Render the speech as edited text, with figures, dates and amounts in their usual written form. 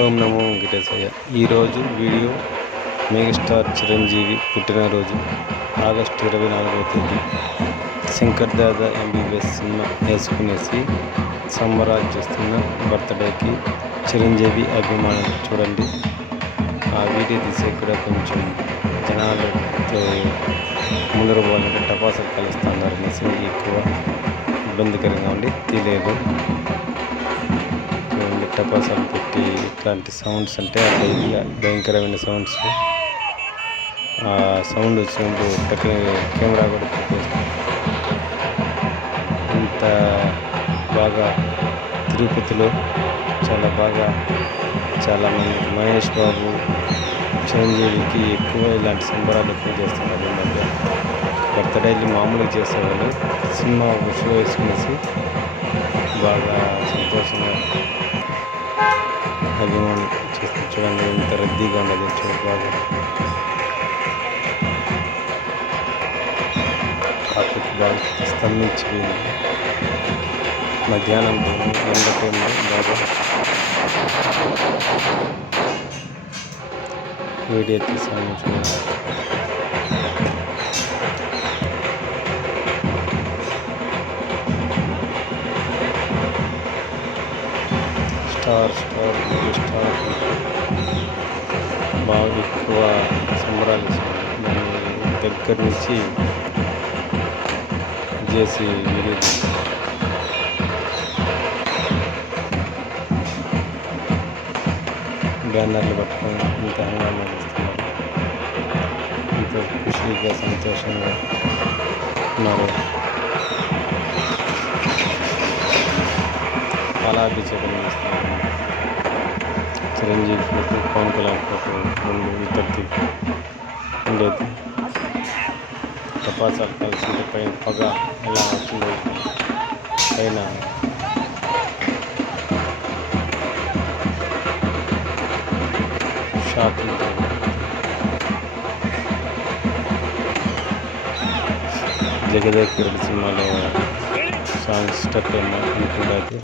ఓం నమో వెంకటేశయ్య. ఈరోజు video megastar Chiranjeevi పుట్టినరోజు August 24వ తేదీ. శంకర్ దాదా ఎంబీబీఎస్ సినిమా వేసుకునేసి సంబరాలు చేస్తున్న బర్త్డేకి చిరంజీవి అభిమానులు చూడండి. ఆ వీడియో తీసే కూడా కొంచెం జనాలతో ముందర పోవాలంటే టపాసులు కలుస్తున్నారు అనేసి ఎక్కువ ఇబ్బందికరంగా ఉండి తీయలేదు. టపాసాలు పెట్టి ఇట్లాంటి సౌండ్స్ అంటే అట్లా భయంకరమైన సౌండ్స్. ఆ సౌండ్ వచ్చినప్పుడు కెమెరా కూడా పెట్టేస్తాం. ఇంత బాగా తిరుపతిలో చాలామంది మహేష్ బాబు చిరంజీవికి ఎక్కువ ఇలాంటి సంబరాలు ఎక్కువ చేస్తున్నారు. ఈ మధ్య బర్త్డేలు మామూలుగా చేసేవాళ్ళు సినిమా షో వేసుకునేసి బాగా సంతోషంగా అభిమానులు చేస్తూ చూడండి. ఇంత రద్దీగా ఉండదు. బాగా ట్రాఫిక్ బాగా స్తంభించిపోయింది. మధ్యాహ్నం ఎండకేమో బాగా వీడియో తీసాము చూడండి. స్టార్ బాగా ఎక్కువ సంబరాలు దాని దగ్గర నుంచి చేసి వీడియో బ్యానర్లు పట్టుకొని ఇంత హంగామా చేస్తున్నారు. ఎంతో ఖుషిగా సంతోషంగా ఉన్నారు. పాలాభిషేకం చేస్తున్నారు. చిరంజీవి ఫోటో, పవన్ కళ్యాణ్ ఫోటో ముందు ఇద్దరిది ఉండేది. టపాసాలు కలిసి పైన పొగ ఎలా వచ్చిందో పైన షాట్లు జగదేవ్ సినిమాలో సాంగ్స్ స్టెప్ అనుకుంటుంది.